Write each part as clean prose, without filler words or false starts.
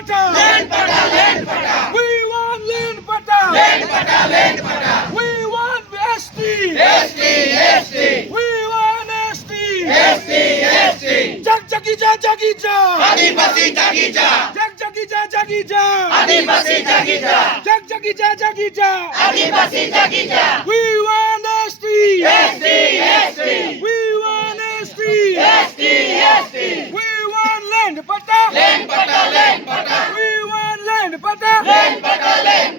pata. We want land pata. We want ST. We want ST. Jaggi ja. আদিবাসী জাগি যা Jaggi ja. আদিবাসী জাগি যা Jaggi ja. আদিবাসী জাগি যা We want ST. ST We want ST. ST We want land pata. Land patta We want land pata. Land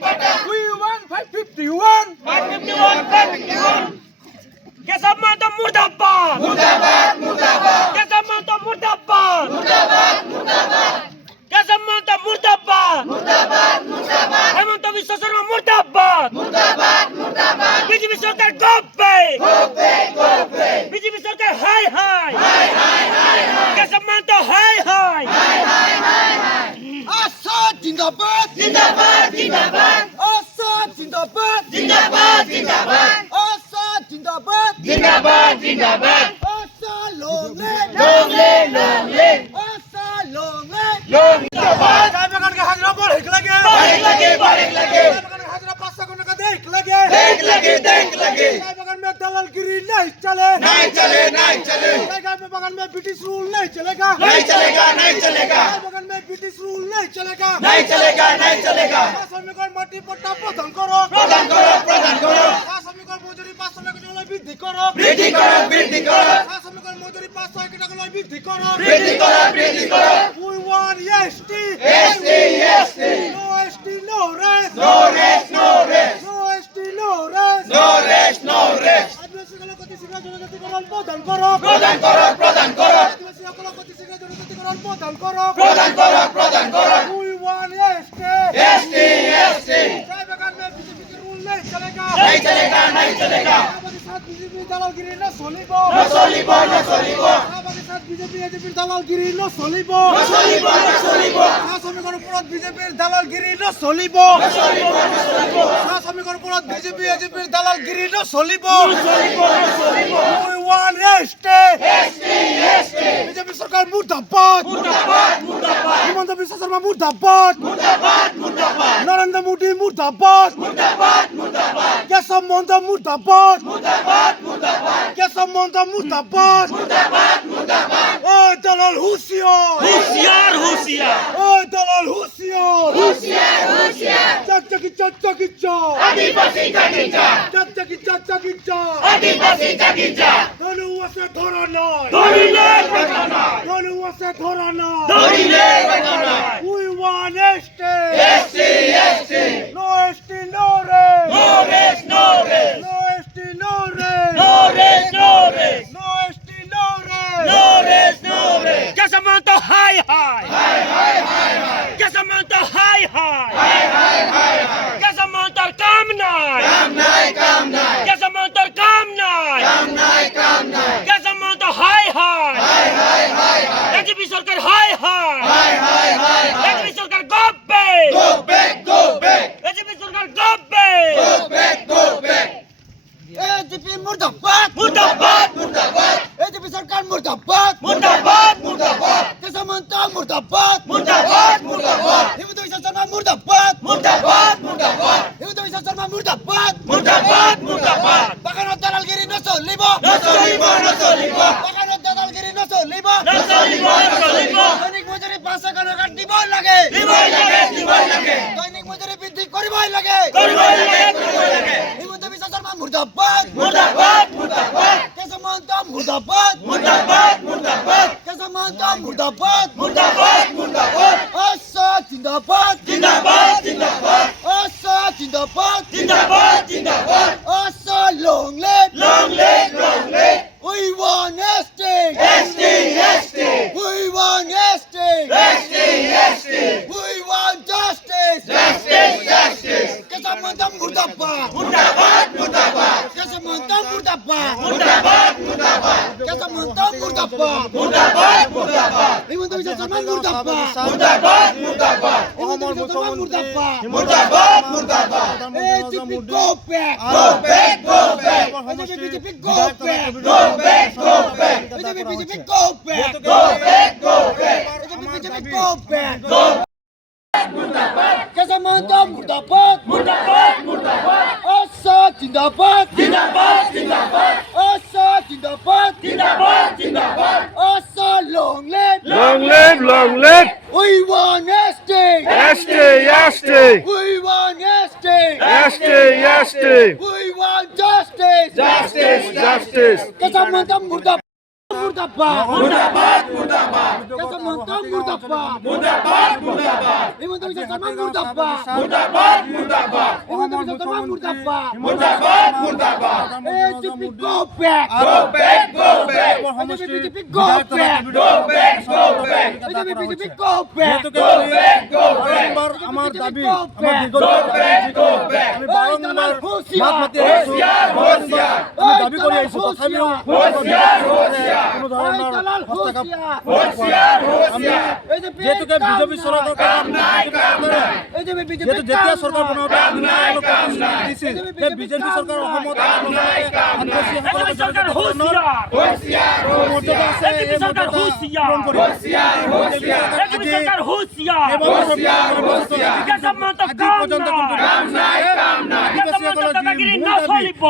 patta We want 551. 551 Kesam mata murdabad. মুর্দাবাদ Kesam mata murdabad. মুর্দাবাদ Kesam mata murdabad. Hemanta Biswa Sarma murdabad. BJP সরকার গপ্পে. BJP সরকার হাই হাই. Kesam mata হাই হাই. Assad Zindabad! জিন্দাবাদ Assad Zindabad! Assad Zindabad! জিন্দাবাদ Assad long live! Long live Assad long live! চায় বাগানকে হাজরা পর হেক লাগে. বারেক লাগে চায় বাগানকে হাজরা 500 টাকা দেখ লাগে. দেখ লাগে चाय बगान में दलालगिरी नहीं चले. नहीं चले चाय बगान में ब्रिटिश रूल नहीं चलेगा. नहीं चलेगा चाय बगान में ब्रिटिश रूल नहीं चलेगा. नहीं चलेगा শ্রমিকের মাটি পট্টা প্রদান করো. প্রদান করো শ্রমিকের মজুরি 500 টাকা করে বৃদ্ধি করো. বৃদ্ধি করো শ্রমিকের মজুরি 500 টাকা করে বৃদ্ধি করো. বৃদ্ধি করো We want ST. ST No ST, no rest. no rest No ST, no rest. no rest আদিবাসী গণপতি শীঘ্র জনজাতিকরণ প্রদান করো. প্রদান করো আদিবাসী গণপতি শীঘ্র জনজাতিকরণ প্রদান করো. প্রদান করো We want ST. ST चाय बगान में बीजेपी के रूल नहीं चलेगा. नहीं चलेगा हमारे साथ बीजेपी दलालगिरी न सोलिबो. न चलिबो हमारे साथ बीजेपी एजेपी दलालगिरी न सोलिबो. শ্রমিকের উপর বিজেপির দালালগিরি ন চলিব. শ্রমিকের উপর বিজেপি এজেপির দালালগিরি ন চলিব. We want ST. বিজেপি সরকার মুর্দাবাদ. হিমন্ত বিশ্ব শর্মা মুর্দাবাদ. নরেন্দ্র মোদী মুর্দাবাদ. কেশব মহন্ত মুর্দাবাদ. কেশব মহন্ত মুর্দাবাদ. ওই দালাল হুঁশিয়ার. ওই দালাল হুঁশিয়ার. চাকচাকি আদিবাসী জাগি যা চাকচাকি আদিবাসী জাগি যা ধনু আছে ধরা নয়. ধরিলে কথা নয় ধনু আছে ধরা নয়. ধরিলে কথা নয় We want ST. ST No ST, no rest. no rest No ST, no rest. no rest No ST, no rest. Casamento high. Casamento high. Casamento kam নাই. কাম নাই Casamento kam নাই. Casamento high. এজিপি সরকার high AGP সরকার গপ্পে. go back AGP সরকার গপ্পে. go back AJP Murdabad! মুর্দাবাদ AJP সরকার মুর্দাবাদ! মুর্দাবাদ কেশবমন্ত মুর্দাবাদ! মুর্দাবাদ হিমন্ত বিশ্ব শর্মা মুর্দাবাদ! মুর্দাবাদ হিমন্ত বিশ্ব শর্মা মুর্দাবাদ! মুর্দাবাদ বাগানত দালালগিরি ন চলিব! নচলিব বাগানত দালালগিরি ন চলিব! দৈনিক মজুরি 500 টাকা দিবই লাগে! দৈনিক মজুরি বৃদ্ধি করিবই লাগে! Himanta Biswa Sarma মুর্দাবাদ! কেশবমন্ত মুর্দাবাদ! কেশবমন্ত মুর্দাবাদ! Assad Zindabad! Assad Zindabad! Assad long live! We want ST! We want ST! We want justice! Kesamanta Murdabad! Kesamanta Murdabad! Kesamanta Murdabad! Himanta Biswa Sarma Murdabad! অসমৰ মুখ্যমন্ত্ৰী মুর্দাবাদ AJP go back! BJP go back! BJP go back! go back BJP go back! Mahanta মুর্দাবাদ মুর্দাবাদ মুর্দাবাদ আশা জিন্দাবাদ জিন্দাবাদ জিন্দাবাদ আশা জিন্দাবাদ জিন্দাবাদ জিন্দাবাদ আশা long live Long live, long live. we want yesterday Yesterday. we want yesterday Yesterday. we want justice Justice. Kesa manta murbad মুর্দাবাদ মুর্দাবাদ Kesa manta murbad মুর্দাবাদ মুর্দাবাদ Himanta Biswa Sarma murbad মুর্দাবাদ মুর্দাবাদ Himanta Biswa Sarma murbad মুর্দাবাদ মুর্দাবাদ AJP go back go back BJP go back go back go back BJP go back go back go back আমার দাবি Go আমার back. বিগত go back আমি বারংবার হুঁশিয়ার। মাত মাতি আহিছো হুঁশিয়ার হুঁশিয়ার আমি দাবি কৰি আহিছো তথাপিও হুঁশিয়ার হুঁশিয়ার কোনো ধৰণৰ দালাল হস্তক্ষেপ হুঁশিয়ার আমি হুঁশিয়ার যেহেতুকে বিজেপি চৰকাৰৰ কাম নাই কাম নাই যেহেতু যেতিয়া চৰকাৰ বনাওঁতে দিছিল যে বিজেপি চৰকাৰ অসমত আদিবাসীসকলৰ হুঁশিয়ার মৰ্যাদা আছে এই মৰ্যাদা পূৰণ কৰিব হুঁশিয়ার হুঁশিয়ার আজি পৰ্যন্ত কাম নাই কাম নাই আদিবাসীসকলৰ যি মূল দাবী নচলিব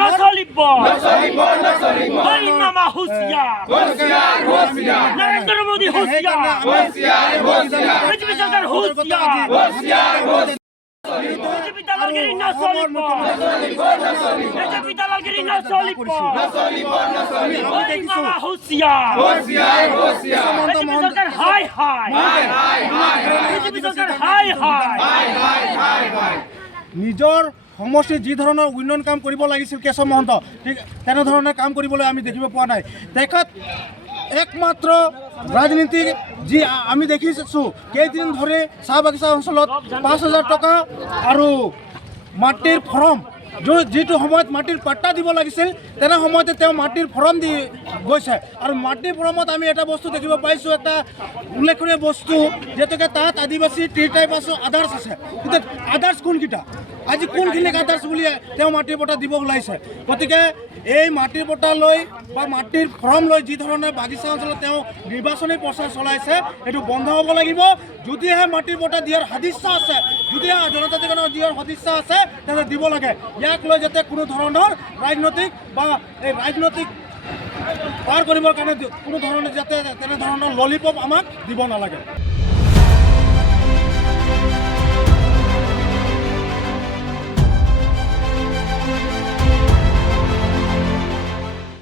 নচলিব হুঁশিয়াৰ হুঁশিয়াৰ নরেন্দ্র মোদী হুঁশিয়ার হুঁশিয়াৰ হুঁশিয়াৰ বিজেপি সরকার হুঁশিয়ার হুঁশিয়ার বিজেপি দালালগিরি না চলিব বিজেপি দালালগিরি না চলিব ওই মামা হুঁশিয়ার হুঁশিয়াৰ হুঁশিয়াৰ বিজেপি সরকার হাই হাই হাই হাই হাই বিজেপি সরকার হাই হাই হাই হাই হাই হাই নিজৰ সমষ্টিত যি ধৰণৰ উন্নয়ন কাম কৰিব লাগিছিল কেশৱ মহন্ত ঠিক তেনেধৰণে কাম কৰিবলৈ আমি দেখিব পোৱা নাই তেখেত একমাত্ৰ ৰাজনীতি যি আমি দেখিছোঁ কেইদিন ধৰি চাহ বাগিচা অঞ্চলত ৫,০০০ টকা আৰু মাটিৰ ফৰ্ম যিটো সময়ত মাটিৰ পাট্টা দিব লাগিছিল তেনে সময়তে তেওঁ মাটিৰ ফৰ্ম দি গৈছে আৰু মাটিৰ ফৰ্মত আমি এটা বস্তু দেখিব পাইছোঁ এটা উল্লেখনীয় বস্তু যিহেতুকে তাত আদিবাসী টি টাইপ আছে আদাৰ্ছ আছে কিন্তু আদাৰ্ছ কোনকেইটা আজি কোনখিনিক আদাৰ্ছ বুলি তেওঁ মাটিৰ পট্টা দিব ওলাইছে গতিকে এই মাটিৰ পট্টা লৈ বা মাটিৰ ফৰ্ম লৈ যি ধৰণে বাগিচা অঞ্চলত তেওঁ নিৰ্বাচনী প্ৰচাৰ চলাইছে সেইটো বন্ধ হ'ব লাগিব যদিহে মাটিৰ পট্টা দিয়াৰ সদিচ্ছা আছে যদিহে জনজাতিকৰণৰ দিয়াৰ সদিচ্ছা আছে তেন্তে দিব লাগে ইয়াক লৈ যাতে কোনো ধৰণৰ ৰাজনৈতিক বা এই ৰাজনৈতিক পাৰ কৰিবৰ কাৰণে কোনো ধৰণে যাতে তেনেধৰণৰ ললিপপ আমাক দিব নালাগে